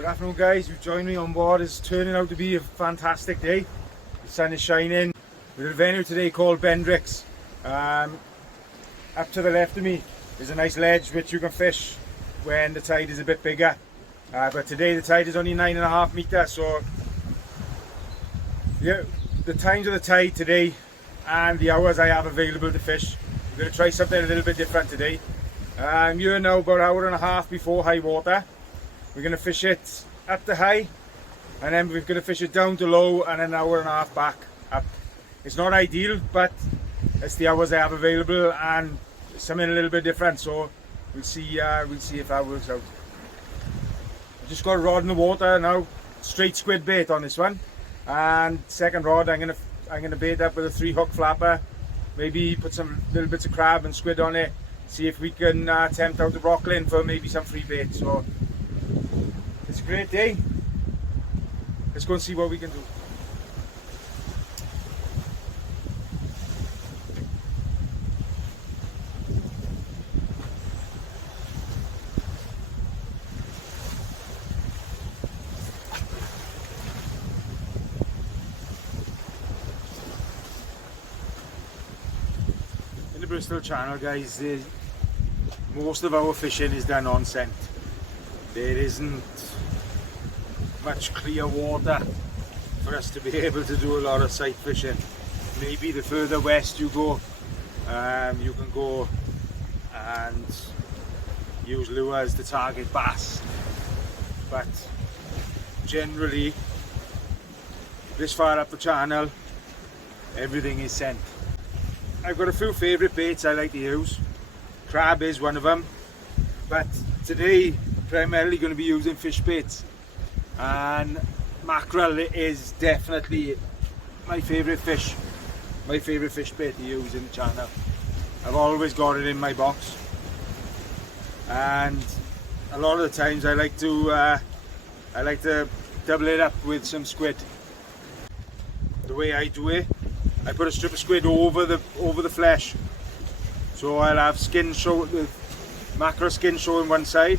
Good afternoon guys, you've joined me on board. It's turning out to be a fantastic day. The sun is shining. We're at a venue today called Bendricks. Up to the left of me is a nice ledge which you can fish when the tide is a bit bigger. But today the tide is only 9.5 metres, so yeah, the times of the tide today and the hours I have available to fish. We're going to try something a little bit different today. I'm here now about an hour and a half before high water. We're going to fish it up to high, and then we're going to fish it down to low, and an hour and a half back up. It's not ideal, but it's the hours I have available, and something a little bit different. So we'll see if that works out. I've just got a rod in the water now, straight squid bait on this one, and second rod I'm gonna bait up with a 3-hook flapper. Maybe put some little bits of crab and squid on it. See if we can tempt out the rockling for maybe some free bait. So it's a great day. Let's go and see what we can do. In the Bristol Channel, guys, most of our fishing is done on scent. There isn't much clear water for us to be able to do a lot of sight fishing. Maybe the further west you go, you can go and use lures to target bass, but generally this far up the channel everything is scent. I've got a few favourite baits I like to use. Crab is one of them, but today primarily going to be using fish baits, and mackerel is definitely my favourite fish bait to use in the channel. I've always got it in my box, and a lot of the times I like to double it up with some squid. The way I do it, I put a strip of squid over the flesh, so I'll have skin show, the mackerel skin showing one side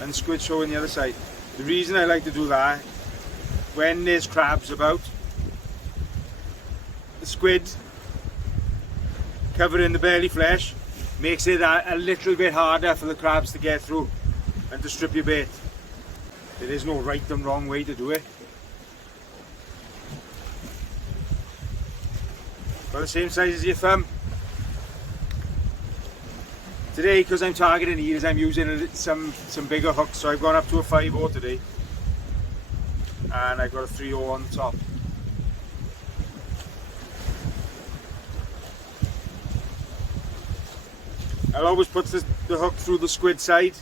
and squid showing the other side. The reason I like to do that, when there's crabs about, the squid covered in the belly flesh makes it a little bit harder for the crabs to get through and to strip your bait. There is no right and wrong way to do it. About the same size as your thumb. Today, because I'm targeting eels, I'm using some bigger hooks, so I've gone up to a 5/0 today, and I've got a 3/0 on the top. I'll always put the hook through the squid side.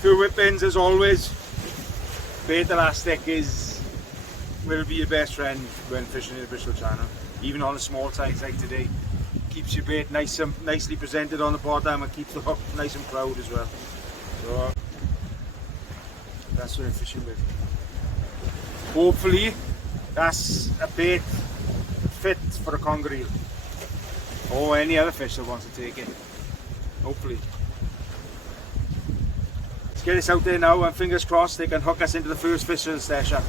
Few whip ends as always. Bait elastic will be your best friend when fishing in the Bristol Channel, even on a small size like today. Keeps your bait nicely presented on the bottom and keeps the hook nice and proud as well. So that's what I'm fishing with. Hopefully that's a bait fit for a conger eel or any other fish that wants to take it. Hopefully. Let's get this out there now, and fingers crossed they can hook us into the first fish of the session.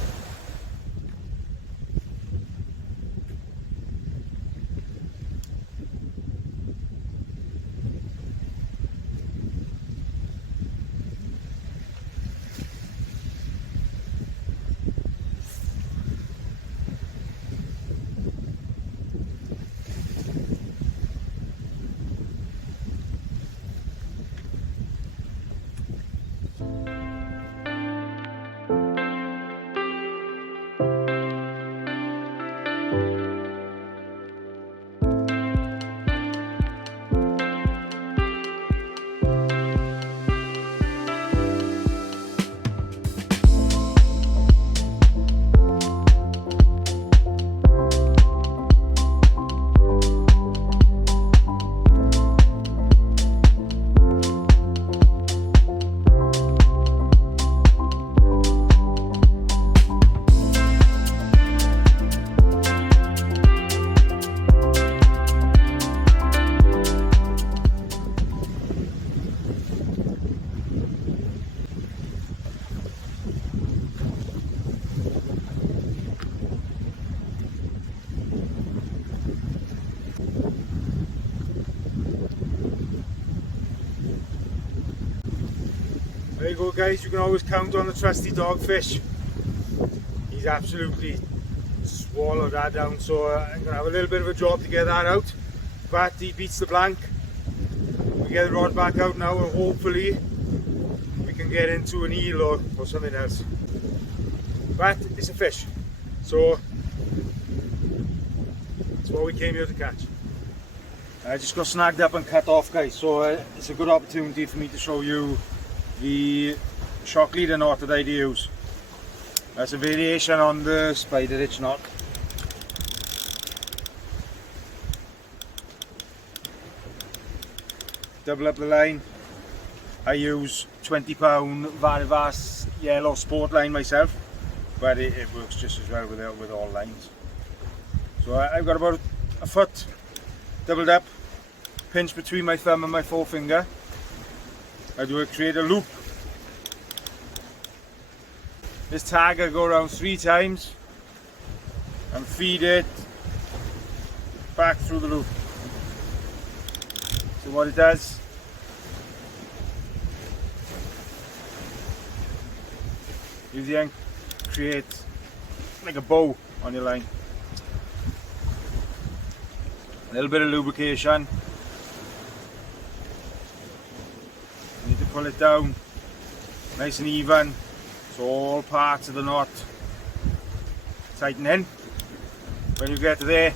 guys, you can always count on the trusty dogfish. He's absolutely swallowed that down, so I'm going to have a little bit of a job to get that out. But he beats the blank. We get the rod back out now, and hopefully we can get into an eel or something else. But it's a fish, so it's what we came here to catch. I just got snagged up and cut off, guys, so it's a good opportunity for me to show you the shock leader knot that I use. That's a variation on the spider hitch knot. Double up the line. I use 20 pound Varivas yellow sport line myself, but it works just as well with all lines. So I've got about a foot doubled up, pinch between my thumb and my forefinger. I do create a loop. This tag I go around 3 times and feed it back through the loop. So what it does, you then create like a bow on your line. A little bit of lubrication. You need to pull it down nice and even, so all parts of the knot tighten in. When you get to there,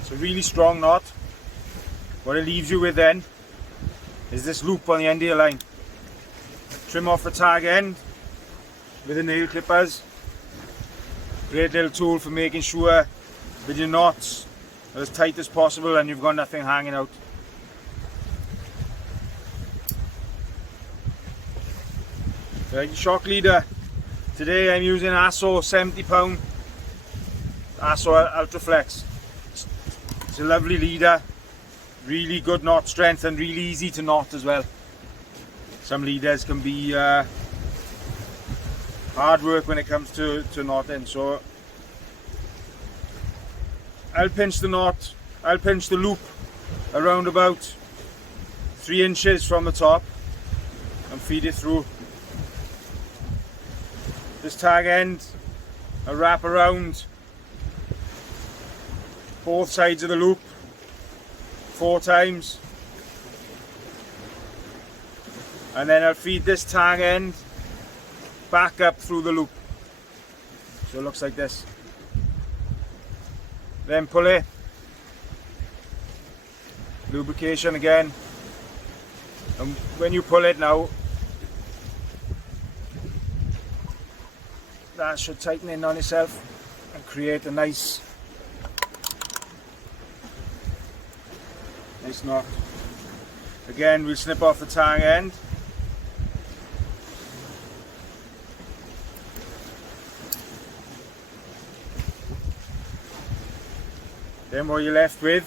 it's a really strong knot. What it leaves you with then is this loop on the end of your line. Trim off the tag end with the nail clippers. Great little tool for making sure that your knots are as tight as possible and you've got nothing hanging out. The shock leader, today I'm using ASO 70 pound ASO Ultraflex. It's a lovely leader, really good knot strength and really easy to knot as well. Some leaders can be hard work when it comes to knotting, so I'll pinch the knot, I'll pinch the loop around about 3 inches from the top and feed it through. This tag end I wrap around both sides of the loop 4 times, and then I'll feed this tag end back up through the loop, so it looks like this. Then pull it, lubrication again, and when you pull it now, that should tighten in on itself and create a nice knot. Again, we'll snip off the tang end. Then what you're left with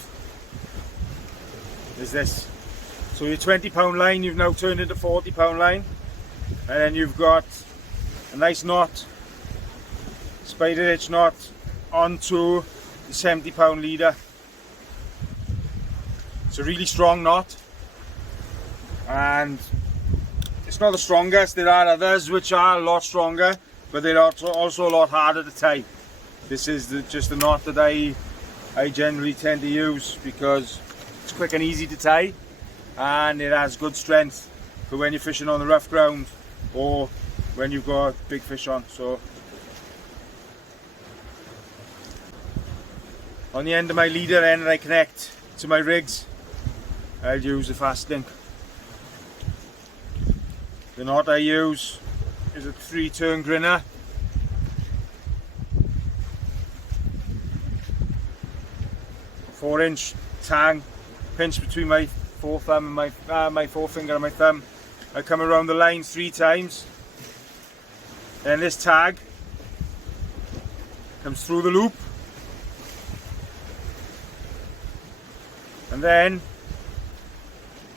is this. So your 20 pound line you've now turned into 40 pound line, and then you've got a nice knot, spider hitch knot onto the 70 pound leader. It's a really strong knot, and it's not the strongest. There are others which are a lot stronger, but they're also a lot harder to tie. This is just the knot that I generally tend to use because it's quick and easy to tie, and it has good strength for when you're fishing on the rough ground or when you've got big fish on. So on the end of my leader end that I connect to my rigs, I'll use a fast link. The knot I use is a 3-turn grinner. A 4-inch tang, pinch between my forethumb and my forefinger and my thumb. I come around the line 3 times. Then this tag comes through the loop, and then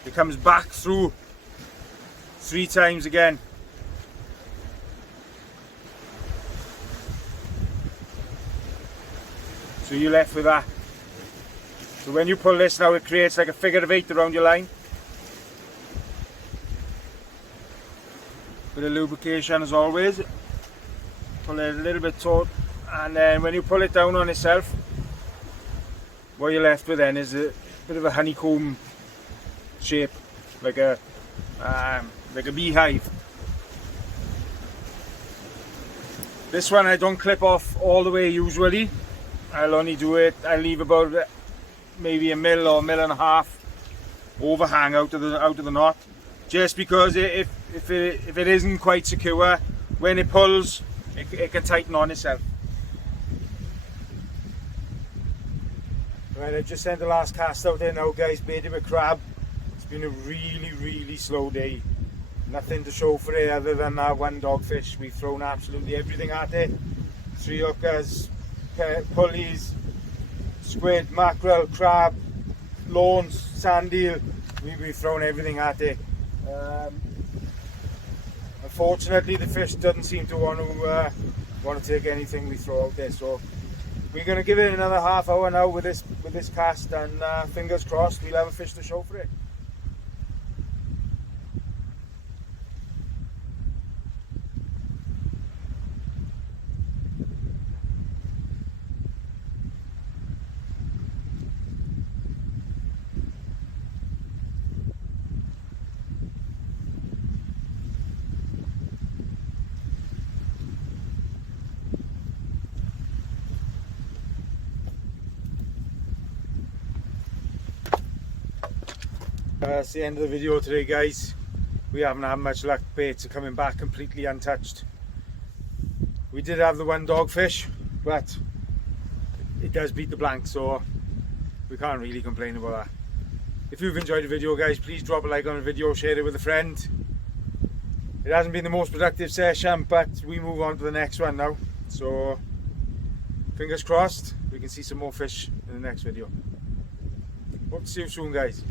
it comes back through 3 times again. So you're left with that. So when you pull this now, it creates like a figure of 8 around your line. Bit of lubrication as always. Pull it a little bit taut, and then when you pull it down on itself, what you're left with then is a bit of a honeycomb shape, like a beehive. This one I don't clip off all the way usually. I'll only do it, I leave about maybe a mil or mil and a half overhang out of the knot, just because if it isn't quite secure, when it pulls, it can tighten on itself. Right, I've just sent the last cast out there now, guys. Baited with crab. It's been a really slow day. Nothing to show for it other than that one dogfish. We've thrown absolutely everything at it. 3 hookers, pulleys, squid, mackerel, crab, lawns, sand eel. We've thrown everything at it. Unfortunately, the fish doesn't seem to want to take anything we throw out there. So we're going to give it another half hour now with this cast, and fingers crossed we'll have a fish to show for it. That's the end of the video today, guys. We haven't had much luck. Baits are coming back completely untouched. We did have the one dogfish, but it does beat the blank, so we can't really complain about that. If you've enjoyed the video, guys, please drop a like on the video, share it with a friend. It hasn't been the most productive session, but we move on to the next one now. So fingers crossed we can see some more fish in the next video. Hope to see you soon, guys.